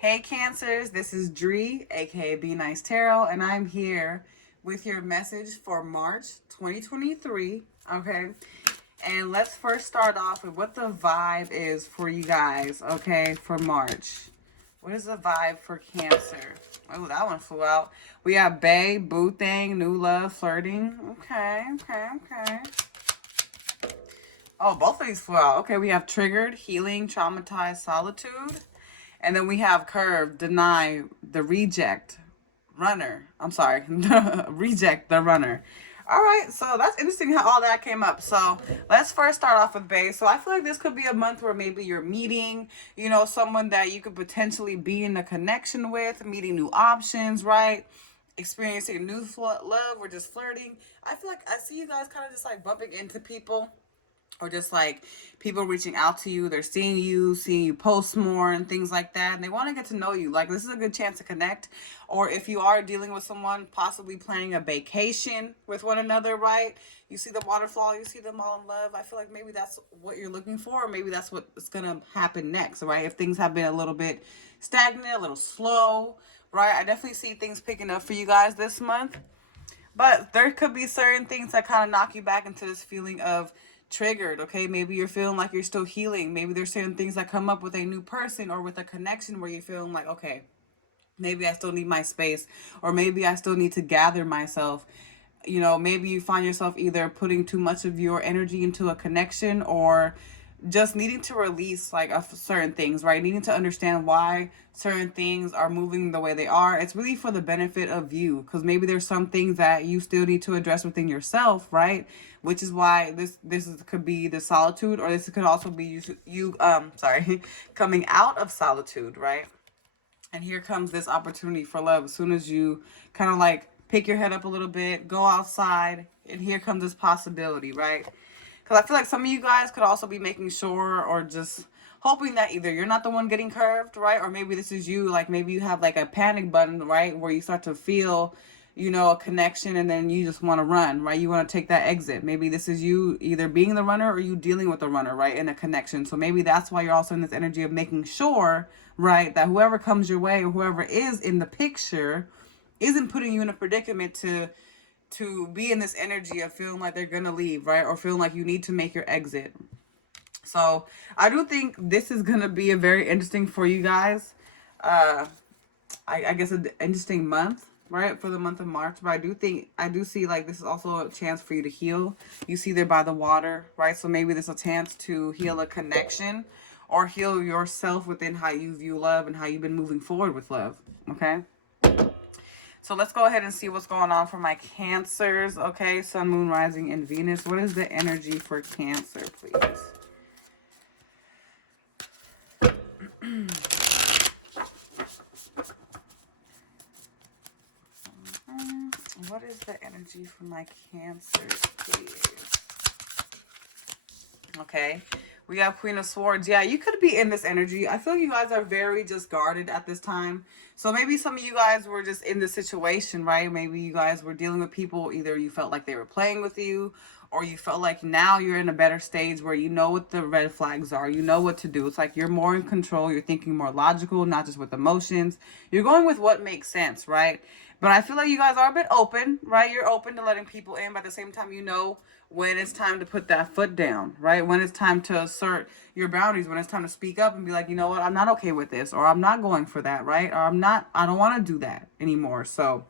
Hey Cancers, this is Dree, aka Be Nice Tarot, and I'm here with your message for March 2023. Okay, and let's first start off with what the vibe is for you guys, okay, for March. What is the vibe for Cancer? Oh, that one flew out. We have Bae, Boo Thing, New Love, Flirting. Okay. Oh, both of these flew out. Okay, we have Triggered, Healing, Traumatized, Solitude. And then we have Curve, Deny, the Reject, Runner. I'm sorry, Reject, the Runner. All right, so that's interesting how all that came up. So let's first start off with Bae. So I feel like this could be a month where maybe you're meeting, someone that you could potentially be in a connection with, meeting new options, right? Experiencing new love or just flirting. I feel like I see you guys kind of just like bumping into people or just like people reaching out to you. They're seeing you post more and things like that, and they want to get to know you. Like, this is a good chance to connect. Or if you are dealing with someone, possibly planning a vacation with one another, right? You see the waterfall, you see them all in love. I feel like maybe that's what you're looking for, or maybe that's what's gonna happen next, right? If things have been a little bit stagnant, a little slow, right? I definitely see things picking up for you guys this month. But there could be certain things that kind of knock you back into this feeling of triggered, okay? Maybe you're feeling like you're still healing. Maybe there's certain things that come up with a new person or with a connection where you're feeling like, okay, maybe I still need my space, or maybe I still need to gather myself. Maybe you find yourself either putting too much of your energy into a connection, or just needing to release like certain things, right? Needing to understand why certain things are moving the way they are. It's really for the benefit of you, because maybe there's some things that you still need to address within yourself, right? Which is why could be the solitude, or this could also be you coming out of solitude, right? And here comes this opportunity for love. As soon as you kind of like pick your head up a little bit, go outside, and here comes this possibility, right? Because I feel like some of you guys could also be making sure or just hoping that either you're not the one getting curved, right? Or maybe this is you, like maybe you have like a panic button, right? Where you start to feel, a connection, and then you just want to run, right? You want to take that exit. Maybe this is you either being the runner or you dealing with the runner, right? In a connection. So maybe that's why you're also in this energy of making sure, right, that whoever comes your way or whoever is in the picture isn't putting you in a predicament to be in this energy of feeling like they're gonna leave, right? Or feeling like you need to make your exit. So I do think this is gonna be a very interesting for you guys. Uh, I guess an interesting month, right, for the month of March. But I do see like this is also a chance for you to heal. You see there by the water, right? So maybe this is a chance to heal a connection or heal yourself within how you view love and how you've been moving forward with love. Okay. So let's go ahead and see what's going on for my Cancers. Okay, Sun, Moon, Rising, and Venus. What is the energy for Cancer, please? What is the energy for my Cancers, please? Okay, we have Queen of Swords. Yeah, you could be in this energy. I feel you guys are very just guarded at this time. So maybe some of you guys were just in this situation, right? Maybe you guys were dealing with people. Either you felt like they were playing with you, or you felt like now you're in a better stage where you know what the red flags are. You know what to do. It's like you're more in control. You're thinking more logical, not just with emotions. You're going with what makes sense, right? But I feel like you guys are a bit open, right? You're open to letting people in, but at the same time, when it's time to put that foot down, right? When it's time to assert your boundaries, when it's time to speak up and be like, you know what, I'm not okay with this, or I'm not going for that, right? Or I don't want to do that anymore. So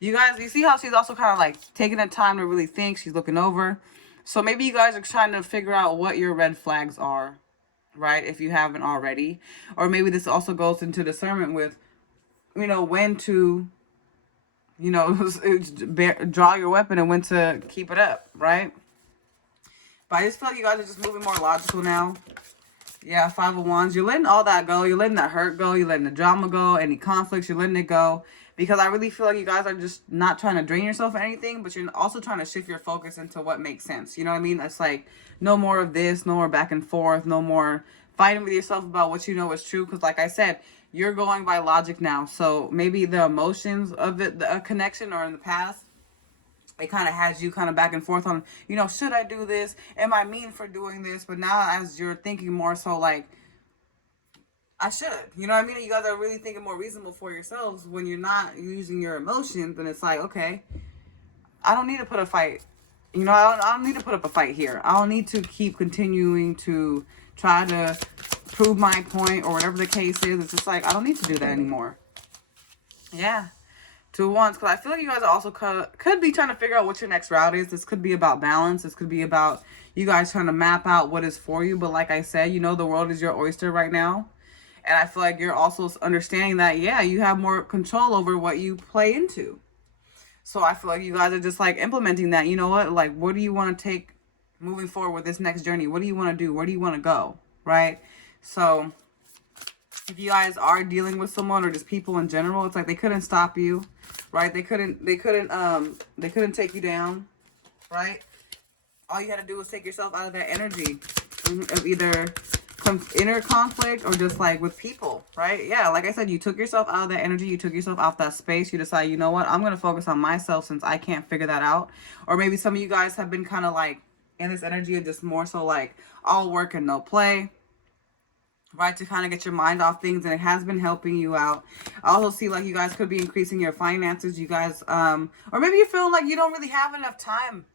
you guys, you see how she's also kind of like taking the time to really think. She's looking over. So maybe you guys are trying to figure out what your red flags are, right? If you haven't already. Or maybe this also goes into discernment with, when to, draw your weapon and when to keep it up, right? But I just feel like you guys are just moving more logical now. Yeah, Five of Wands. You're letting all that go. You're letting that hurt go. You're letting the drama go. Any conflicts, you're letting it go. Because I really feel like you guys are just not trying to drain yourself or anything, but you're also trying to shift your focus into what makes sense. You know what I mean? It's like no more of this, no more back and forth, no more fighting with yourself about what you know is true. Because like I said, you're going by logic now. So maybe the emotions of the connection or in the past, it kind of has you kind of back and forth on, should I do this? Am I mean for doing this? But now as you're thinking more so like, I should. You know what I mean? You guys are really thinking more reasonable for yourselves when you're not using your emotions. And it's like, okay, I don't need to put a fight. You know, I don't need to put up a fight here. I don't need to keep continuing to try to prove my point or whatever the case is. It's just like, I don't need to do that anymore. Yeah. Two ones. Because I feel like you guys also could be trying to figure out what your next route is. This could be about balance. This could be about you guys trying to map out what is for you. But like I said, you know, the world is your oyster right now. And I feel like you're also understanding that, yeah, you have more control over what you play into. So I feel like you guys are just like implementing that. You know what? Like, what do you want to take moving forward with this next journey? What do you want to do? Where do you want to go? Right? So if you guys are dealing with someone or just people in general, it's like they couldn't stop you, right? They couldn't take you down, right? All you had to do was take yourself out of that energy of either inner conflict or just like with people, right? Yeah, like I said, you took yourself out of that energy, you took yourself out that space, you decide, you know what, I'm gonna focus on myself since I can't figure that out. Or maybe some of you guys have been kind of like in this energy of just more so like all work and no play, right? To kind of get your mind off things, and it has been helping you out. I also see like you guys could be increasing your finances, you guys, or maybe you feel like you don't really have enough time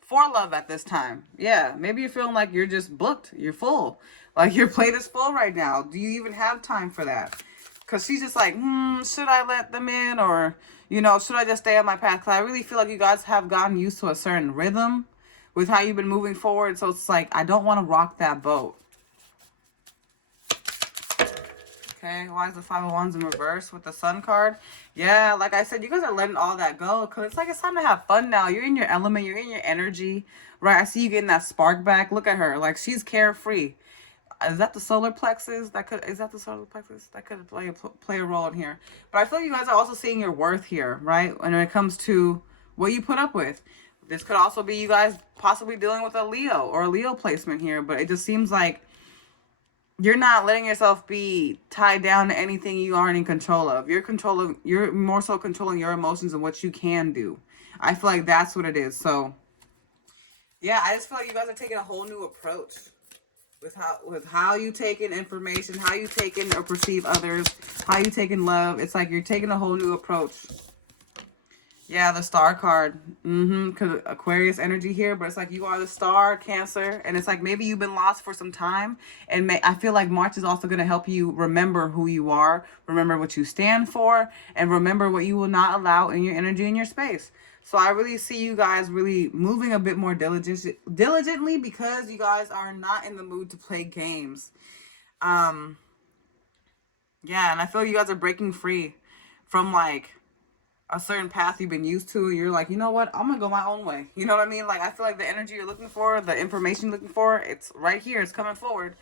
for love at this time. Yeah, maybe you're feeling like you're just booked. You're full. Like your plate is full right now. Do you even have time for that? Because she's just like, should I let them in? Or, you know, should I just stay on my path? Because I really feel like you guys have gotten used to a certain rhythm with how you've been moving forward. So it's like, I don't want to rock that boat. Okay, why is the Five of Wands in reverse with the Sun card? Yeah, like I said, you guys are letting all that go because it's like it's time to have fun now. You're in your element, you're in your energy, right? I see you getting that spark back. Look at her, like she's carefree. Is that the solar plexus? Is that the solar plexus? That could play a role in here. But I feel like you guys are also seeing your worth here, right? And when it comes to what you put up with, this could also be you guys possibly dealing with a Leo or a Leo placement here. But it just seems like you're not letting yourself be tied down to anything you aren't in control of. You're more so controlling your emotions and what you can do. I feel like that's what it is. So yeah, I just feel like you guys are taking a whole new approach with how you take in information, how you take in or perceive others, how you take in love. It's like you're taking a whole new approach. Yeah, the star card. Because Aquarius energy here, but it's like you are the star, Cancer. And it's like maybe you've been lost for some time. And I feel like March is also going to help you remember who you are, remember what you stand for, and remember what you will not allow in your energy and your space. So I really see you guys really moving a bit more diligently because you guys are not in the mood to play games. Yeah, and I feel you guys are breaking free from like a certain path you've been used to. You're like, you know what, I'm gonna go my own way. You know what I mean? Like I feel like the energy you're looking for, the information you're looking for, it's right here, it's coming forward,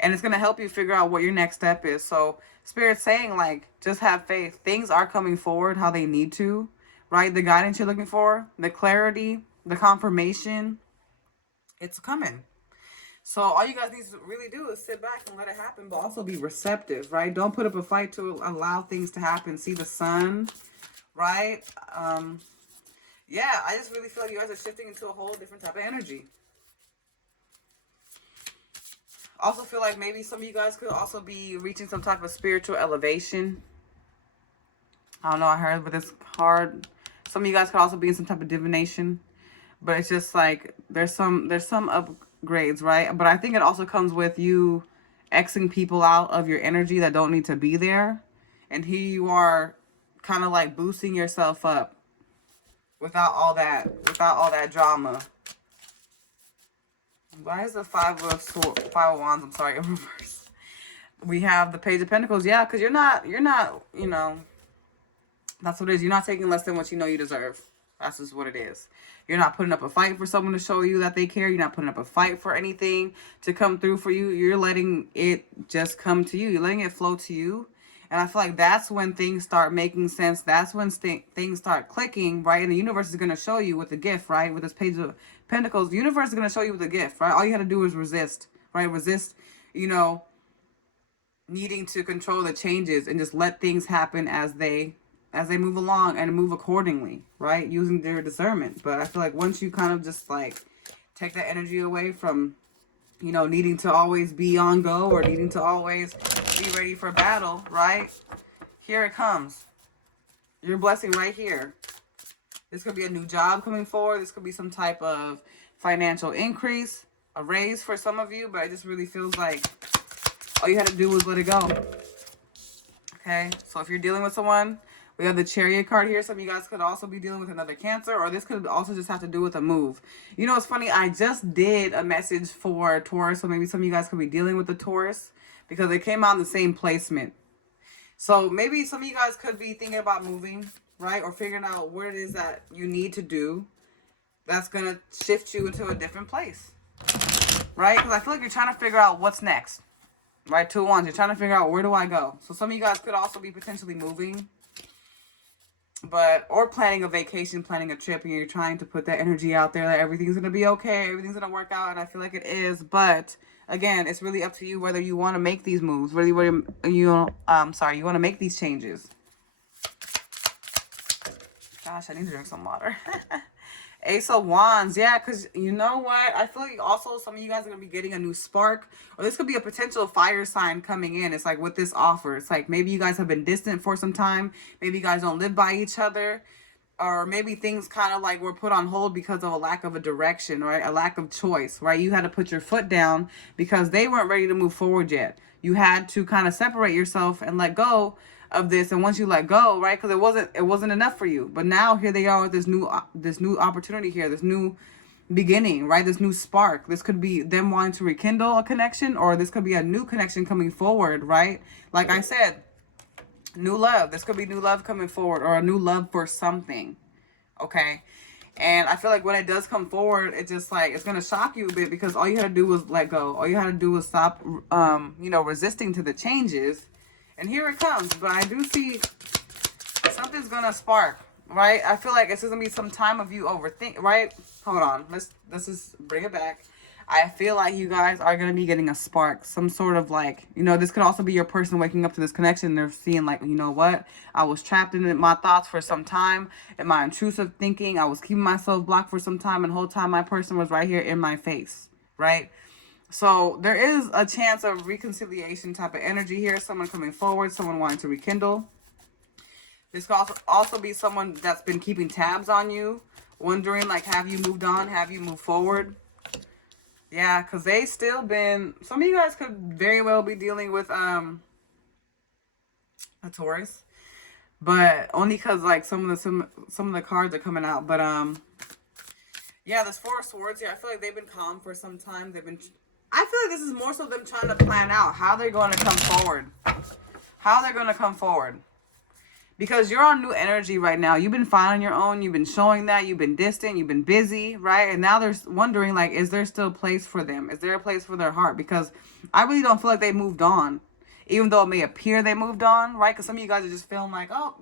and it's gonna help you figure out what your next step is. So Spirit's saying like, just have faith, things are coming forward how they need to, right? The guidance you're looking for, the clarity, the confirmation, it's coming. So all you guys need to really do is sit back and let it happen, but also be receptive, right? Don't put up a fight to allow things to happen. See the sun, right? Yeah, I just really feel like you guys are shifting into a whole different type of energy. Also feel like maybe some of you guys could also be reaching some type of spiritual elevation. I don't know, I heard with this card, some of you guys could also be in some type of divination. But it's just like there's some upgrades, right? But I think it also comes with you Xing people out of your energy that don't need to be there. And here you are kind of like boosting yourself up without all that drama. Why is the Five of Wands, I'm sorry, in reverse? We have the Page of Pentacles. Yeah, because you're not, you know, that's what it is. You're not taking less than what you know you deserve. That's just what it is. You're not putting up a fight for someone to show you that they care. You're not putting up a fight for anything to come through for you. You're letting it just come to you. You're letting it flow to you. And I feel like that's when things start making sense. That's when things start clicking, right? And the universe is going to show you with the gift, right? With this Page of Pentacles, the universe is going to show you with a gift, right? All you got to do is resist, right? Resist, you know, needing to control the changes and just let things happen as they move along and move accordingly, right? Using their discernment. But I feel like once you kind of just like take that energy away from, you know, needing to always be on go or needing to always be ready for battle, right? Here it comes. Your blessing right here. This could be a new job coming forward. This could be some type of financial increase, a raise for some of you, but it just really feels like all you had to do was let it go. Okay, so if you're dealing with someone, we have the Chariot card here. Some of you guys could also be dealing with another Cancer, or this could also just have to do with a move. You know, it's funny. I just did a message for Taurus, so maybe some of you guys could be dealing with the Taurus because they came out in the same placement. So maybe some of you guys could be thinking about moving, right? Or figuring out what it is that you need to do that's going to shift you into a different place, right? Because I feel like you're trying to figure out what's next, right? 2 of Wands, you're trying to figure out where do I go? So some of you guys could also be potentially moving, or planning a vacation, planning a trip, and you're trying to put that energy out there that everything's going to be okay, everything's going to work out, and I feel like it is, but again, it's really up to you whether you want to make these moves, whether you want to make these changes. Gosh, I need to drink some water. Ace of Wands, yeah, because you know what? I feel like also some of you guys are going to be getting a new spark, or this could be a potential fire sign coming in. It's like with this offer, it's like maybe you guys have been distant for some time. Maybe you guys don't live by each other, or maybe things kind of like were put on hold because of a lack of a direction, right? A lack of choice, right? You had to put your foot down because they weren't ready to move forward yet. You had to kind of separate yourself and let go of this, and once you let go, right, because it wasn't enough for you, but now here they are with this new opportunity here, this new beginning, right? This new spark. This could be them wanting to rekindle a connection, or this could be a new connection coming forward, right? Like I said, new love. This could be new love coming forward, or a new love for something, okay? And I feel like when it does come forward, it's just like it's gonna shock you a bit, because all you had to do was let go. All you had to do was stop resisting to the changes. And here it comes. But I do see something's gonna spark, right? I feel like it's gonna be some time of you overthink, right? Hold on. Let's just bring it back. I feel like you guys are gonna be getting a spark, some sort of like, this could also be your person waking up to this connection. They're seeing like, you know what? I was trapped in my thoughts for some time, in my intrusive thinking. I was keeping myself blocked for some time, and the whole time my person was right here in my face, right? So there is a chance of reconciliation type of energy here. Someone coming forward, someone wanting to rekindle. This could also be someone that's been keeping tabs on you, wondering like, have you moved on? Have you moved forward? Yeah, because they still been, some of you guys could very well be dealing with a Taurus, but only because like some of the cards are coming out. But yeah, there's 4 of Swords here. I feel like they've been calm for some time. I feel like this is more so them trying to plan out how they're going to come forward. How they're going to come forward. Because you're on new energy right now. You've been fine on your own. You've been showing that. You've been distant. You've been busy, right? And now they're wondering, like, is there still a place for them? Is there a place for their heart? Because I really don't feel like they moved on. Even though it may appear they moved on, right? Because some of you guys are just feeling like, oh,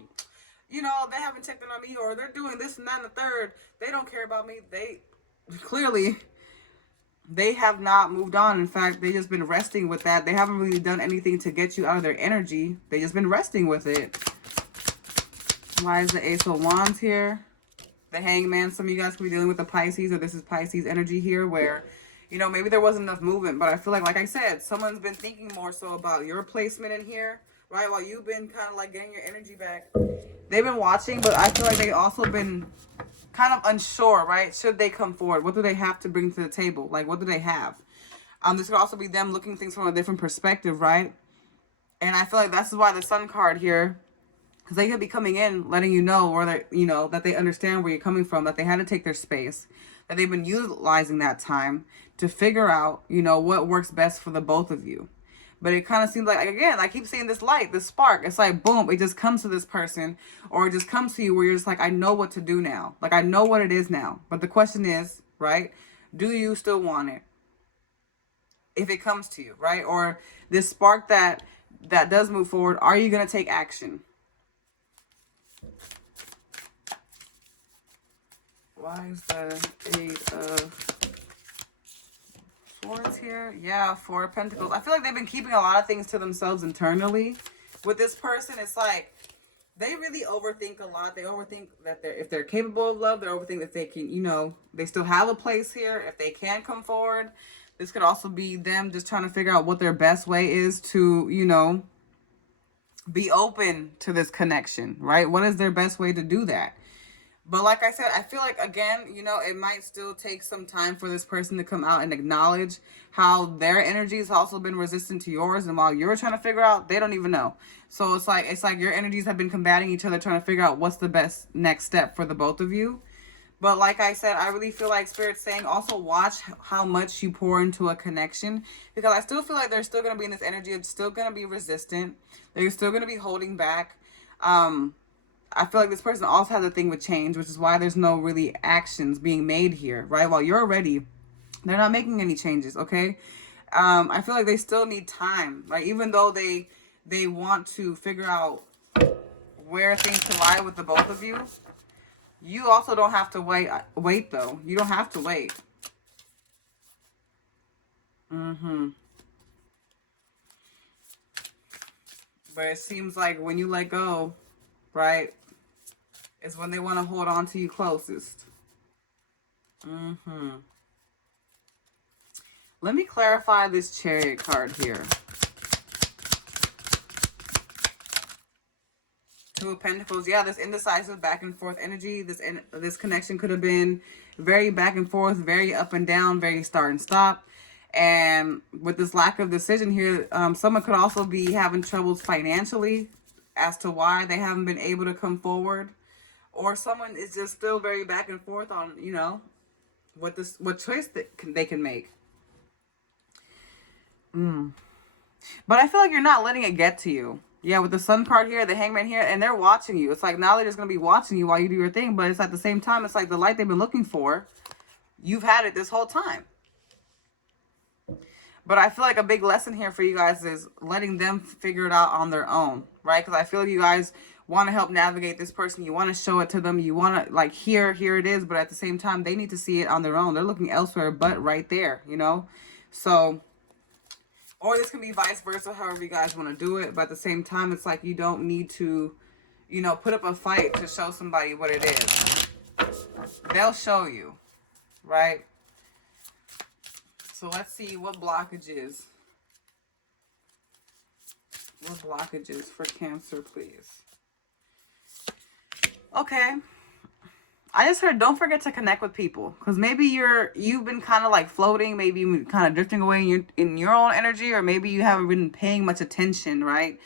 they haven't checked in on me, or they're doing this and that and the third. They don't care about me. Clearly, they have not moved on. In fact, they just been resting with that. They haven't really done anything to get you out of their energy. They just been resting with it. Why is the Ace of Wands here? The Hangman. Some of you guys could be dealing with the Pisces, or this is Pisces energy here, where, maybe there wasn't enough movement. But I feel like I said, someone's been thinking more so about your placement in here, right? While you've been kind of like getting your energy back. They've been watching, but I feel like they also been kind of unsure, right? Should they come forward? What do they have to bring to the table? Like, what do they have? This could also be them looking at things from a different perspective, right? And I feel like that's why the Sun card here, because they could be coming in, letting you know, or that, that they understand where you're coming from, that they had to take their space, that they've been utilizing that time to figure out, what works best for the both of you. But it kind of seems like, again, I keep seeing this light, this spark. It's like, boom, it just comes to this person, or it just comes to you where you're just like, I know what to do now. Like, I know what it is now. But the question is, right, do you still want it? If it comes to you, right? Or this spark that does move forward, are you going to take action? Why is the 8 of Swords here? Yeah, 4 of Pentacles. I feel like they've been keeping a lot of things to themselves internally. With this person, it's like they really overthink a lot. They overthink that if they're capable of love, they overthink that they can, they still have a place here, if they can come forward. This could also be them just trying to figure out what their best way is to, you know, be open to this connection, right? What is their best way to do that? But like I said, I feel like, again, you know, it might still take some time for this person to come out and acknowledge how their energy has also been resistant to yours. And while you're trying to figure out, they don't even know. So it's like your energies have been combating each other, trying to figure out what's the best next step for the both of you. But like I said, I really feel like Spirit's saying also watch how much you pour into a connection, because I still feel like they're still going to be in this energy. It's still going to be resistant. They're still going to be holding back. I feel like this person also has a thing with change, which is why there's no really actions being made here, right? While you're ready, they're not making any changes, okay? I feel like they still need time, right? Even though they want to figure out where things can lie with the both of you, you also don't have to wait though. You don't have to wait. But it seems like when you let go, right, is when they want to hold on to you closest. Let me clarify this Chariot card here. Two of Pentacles. Yeah, this indecisive back and forth energy. This connection could have been very back and forth, very up and down, very start and stop. And with this lack of decision here, someone could also be having troubles financially as to why they haven't been able to come forward. Or someone is just still very back and forth on, you know, what choice they can make. But I feel like you're not letting it get to you. Yeah, with the Sun card here, the Hangman here, and they're watching you. It's like now they're just going to be watching you while you do your thing. But it's at the same time, it's like the light they've been looking for, you've had it this whole time. But I feel like a big lesson here for you guys is letting them figure it out on their own, right? Because I feel like you guys want to help navigate this person. You want to show it to them. You want to, like, here it is. But at the same time, they need to see it on their own. They're looking elsewhere but right there, you know? So, or this can be vice versa, however you guys want to do it. But at the same time, it's like you don't need to, you know, put up a fight to show somebody what it is. They'll show you, right? So let's see what blockages. What blockages for Cancer, please? Okay. I just heard don't forget to connect with people, because maybe you've been kind of like floating, maybe you've kind of drifting away in your own energy, or maybe you haven't been paying much attention, right,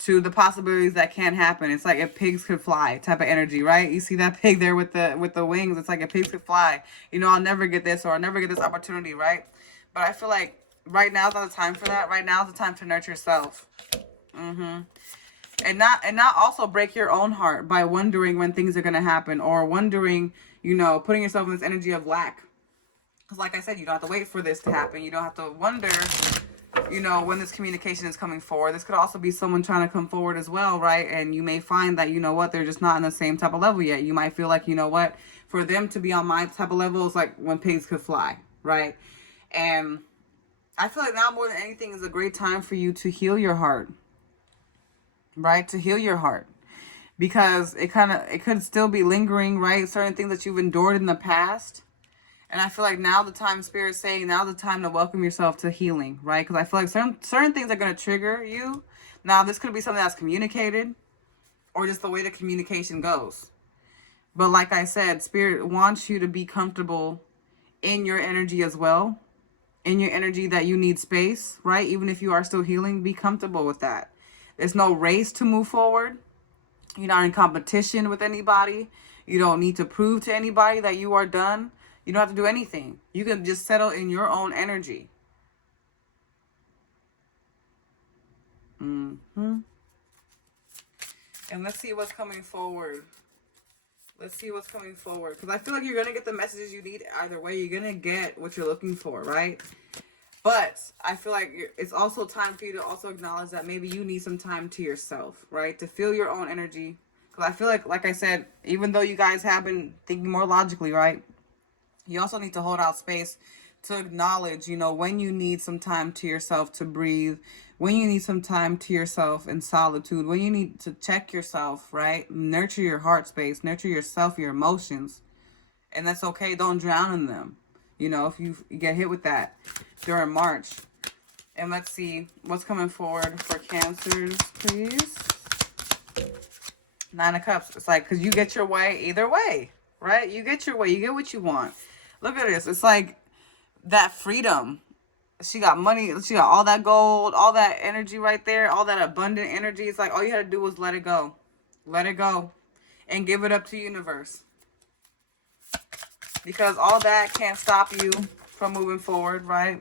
to the possibilities that can happen. It's like if pigs could fly type of energy, right? You see that pig there with the wings. It's like if pigs could fly, you know, I'll never get this, or I'll never get this opportunity, right? But I feel like right now is not the time for that. Right now is the time to nurture yourself. And not also break your own heart by wondering when things are going to happen, or wondering, you know, putting yourself in this energy of lack. Because like I said, you don't have to wait for this to happen. You don't have to wonder, you know, when this communication is coming forward. This could also be someone trying to come forward as well, right? And you may find that, you know what, they're just not on the same type of level yet. You might feel like, you know what, for them to be on my type of level is like when pigs could fly, right? And I feel like now more than anything is a great time for you to heal your heart, right? To heal your heart, because it could still be lingering, right? Certain things that you've endured in the past. And I feel like now the time, Spirit's saying now the time to welcome yourself to healing, right? Because I feel like certain things are going to trigger you. Now, this could be something that's communicated, or just the way the communication goes. But like I said, Spirit wants you to be comfortable in your energy as well. In your energy that you need space, right? Even if you are still healing, be comfortable with that. There's no race to move forward. You're not in competition with anybody. You don't need to prove to anybody that you are done. You don't have to do anything. You can just settle in your own energy. And let's see what's coming forward. Let's see what's coming forward. Because I feel like you're going to get the messages you need either way. You're going to get what you're looking for, right? But I feel like it's also time for you to also acknowledge that maybe you need some time to yourself, right? To feel your own energy. Because I feel like I said, even though you guys have been thinking more logically, right? You also need to hold out space to acknowledge, you know, when you need some time to yourself to breathe, when you need some time to yourself in solitude, when you need to check yourself, right? Nurture your heart space, nurture yourself, your emotions. And that's okay. Don't drown in them. you know, if you get hit with that during March. And let's see what's coming forward for Cancers, please. 9 of Cups. It's like, because you get your way either way, right? You get your way. You get what you want. Look at this. It's like that freedom. She got money. She got all that gold, all that energy right there, all that abundant energy. It's like all you had to do was let it go. Let it go and give it up to universe. Because all that can't stop you from moving forward, right?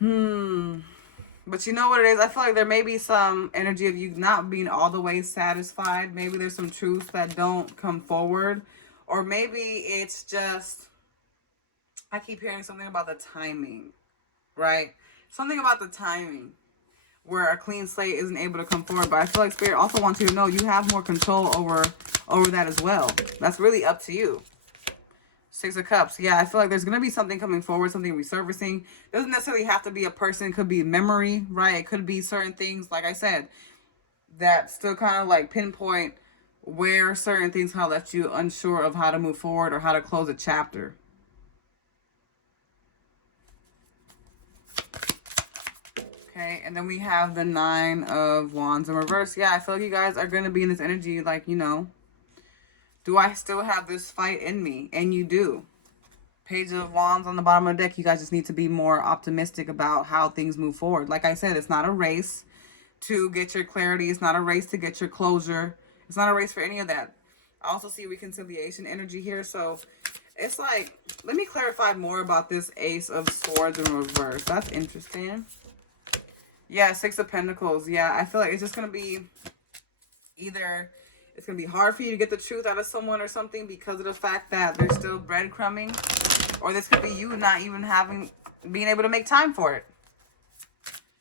But you know what it is? I feel like there may be some energy of you not being all the way satisfied. Maybe there's some truths that don't come forward. Or maybe it's just, I keep hearing something about the timing, right? Something about the timing where a clean slate isn't able to come forward. But I feel like Spirit also wants you to know you have more control over that as well. That's really up to you. 6 of Cups. Yeah, I feel like there's going to be something coming forward, something resurfacing. Doesn't necessarily have to be a person. It could be memory, right? It could be certain things, like I said, that still kind of like pinpoint where certain things kind of left you unsure of how to move forward or how to close a chapter. Okay, and then we have the 9 of Wands in reverse. Yeah, I feel like you guys are going to be in this energy like, you know, do I still have this fight in me? And you do. Page of Wands on the bottom of the deck. You guys just need to be more optimistic about how things move forward. Like I said, it's not a race to get your clarity. It's not a race to get your closure. It's not a race for any of that. I also see reconciliation energy here. So it's like, let me clarify more about this Ace of Swords in reverse. That's interesting. Yeah, 6 of Pentacles. Yeah, I feel like it's just going to be either it's going to be hard for you to get the truth out of someone or something because of the fact that they're still breadcrumbing. Or this could be you not even being able to make time for it.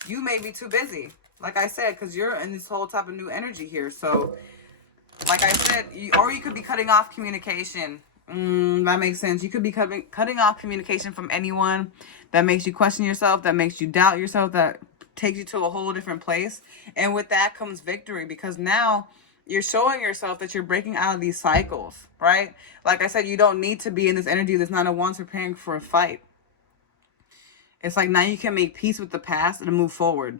You may be too busy, like I said, because you're in this whole type of new energy here. So, like I said, or you could be cutting off communication. That makes sense. You could be cutting off communication from anyone that makes you question yourself, that makes you doubt yourself, that takes you to a whole different place. And with that comes victory, because now you're showing yourself that you're breaking out of these cycles, right? Like I said, you don't need to be in this energy that's not a once preparing for a fight. It's like now you can make peace with the past and move forward.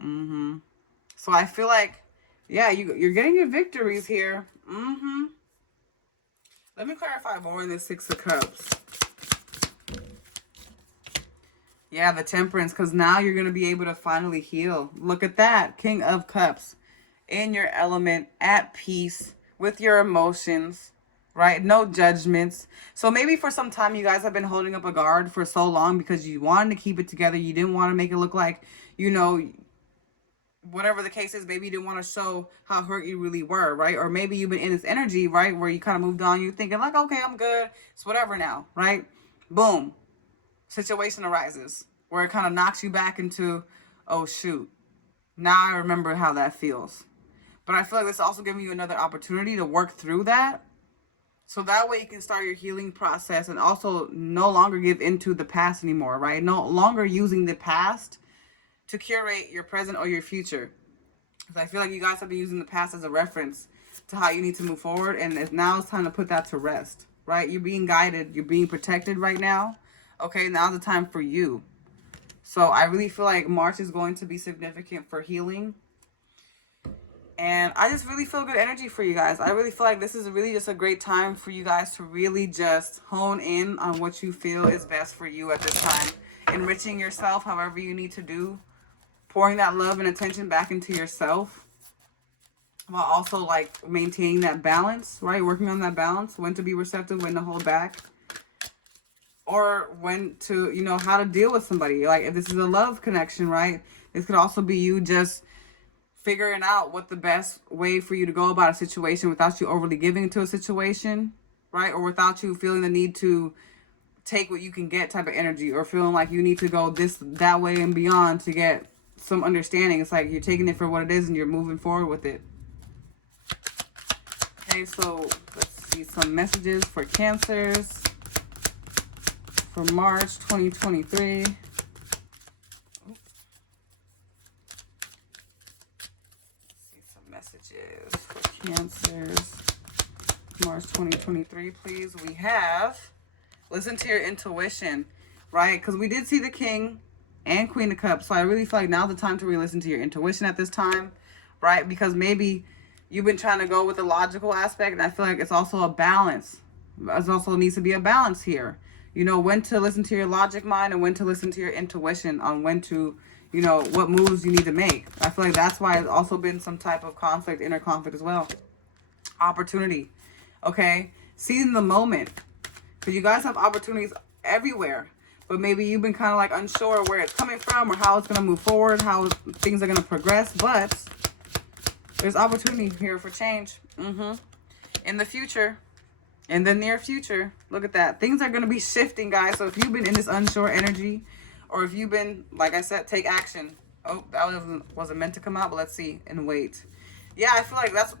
So I feel like, yeah, you're getting your victories here. Let me clarify more in the 6 of Cups. Yeah, the Temperance, because now you're going to be able to finally heal. Look at that. King of Cups. In your element, at peace with your emotions, right? No judgments. So maybe for some time you guys have been holding up a guard for so long because you wanted to keep it together. You didn't want to make it look like, you know, whatever the case is, maybe you didn't want to show how hurt you really were, right? Or maybe you've been in this energy, right, where you kind of moved on. You're thinking like, okay, I'm good. It's whatever now, right? Boom. Situation arises where it kind of knocks you back into, oh, shoot. Now I remember how that feels. But I feel like this is also giving you another opportunity to work through that. So that way you can start your healing process and also no longer give into the past anymore, right? No longer using the past to curate your present or your future. Because I feel like you guys have been using the past as a reference to how you need to move forward. And now it's time to put that to rest, right? You're being guided. You're being protected right now. Okay, now's the time for you. So I really feel like March is going to be significant for healing. And I just really feel good energy for you guys. I really feel like this is really just a great time for you guys to really just hone in on what you feel is best for you at this time. Enriching yourself however you need to do. Pouring that love and attention back into yourself. While also like maintaining that balance, right? Working on that balance. When to be receptive, when to hold back. Or when to, you know, how to deal with somebody. Like if this is a love connection, right? This could also be you just figuring out what the best way for you to go about a situation without you overly giving into a situation, right? Or without you feeling the need to take what you can get type of energy, or feeling like you need to go that way and beyond to get some understanding. It's like you're taking it for what it is and you're moving forward with it. Okay, so let's see some messages for Cancers for March 2023. Messages for Cancers March 2023, please. We have Listen to your intuition, right? Because we did see the King and Queen of Cups. So I really feel like now's the time to really listen to your intuition at this time, right? Because maybe you've been trying to go with the logical aspect, and I feel like it's also a balance. It also needs to be a balance here. You know, when to listen to your logic mind and when to listen to your intuition on when to, you know, what moves you need to make. I feel like that's why it's also been some type of conflict, inner conflict as well. Opportunity, okay? Seizing the moment. Because you guys have opportunities everywhere. But maybe you've been kind of like unsure where it's coming from or how it's going to move forward, how things are going to progress. But there's opportunity here for change. In the future. In the near future. Look at that. Things are going to be shifting, guys. So if you've been in this unsure energy, or if you've been, like I said, take action. Oh, that wasn't meant to come out, but let's see. And wait. Yeah, I feel like that's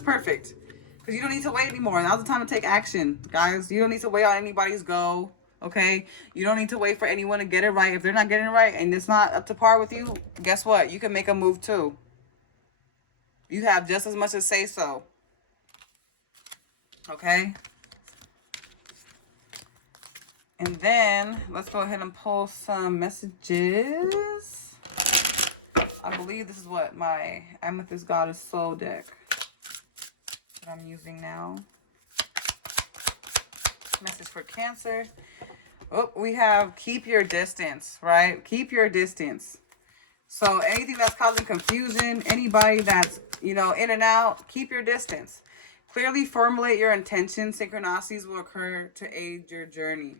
perfect. Because you don't need to wait anymore. Now's the time to take action, guys. You don't need to wait on anybody's go, okay? You don't need to wait for anyone to get it right. If they're not getting it right and it's not up to par with you, guess what? You can make a move too. You have just as much as say so. Okay? And then, let's go ahead and pull some messages. I believe this is what my Amethyst Goddess Soul deck that I'm using now. Message for Cancer. Oh, we have keep your distance, right? Keep your distance. So anything that's causing confusion, anybody that's, you know, in and out, keep your distance. Clearly formulate your intention. Synchronicities will occur to aid your journey.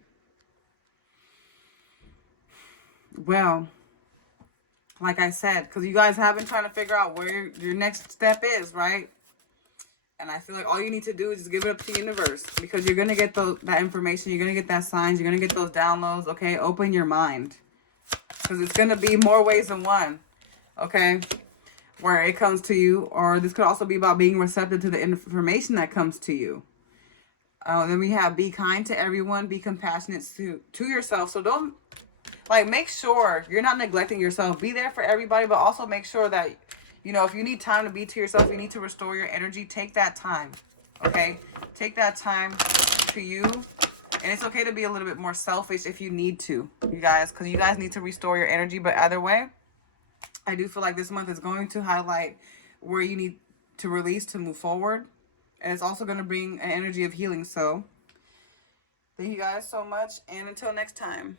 Well, like I said, because you guys have been trying to figure out where your next step is, right? And I feel like all you need to do is just give it up to the universe, because you're going to get that information. You're going to get that signs. You're going to get those downloads, okay? Open your mind, because it's going to be more ways than one, okay, where it comes to you. Or this could also be about being receptive to the information that comes to you. Then we have be kind to everyone. Be compassionate to yourself. So don't, like, make sure you're not neglecting yourself. Be there for everybody, but also make sure that, you know, if you need time to be to yourself, you need to restore your energy, take that time, okay? Take that time to you. And it's okay to be a little bit more selfish if you need to, you guys, because you guys need to restore your energy. But either way, I do feel like this month is going to highlight where you need to release to move forward. And it's also going to bring an energy of healing. So thank you guys so much. And until next time.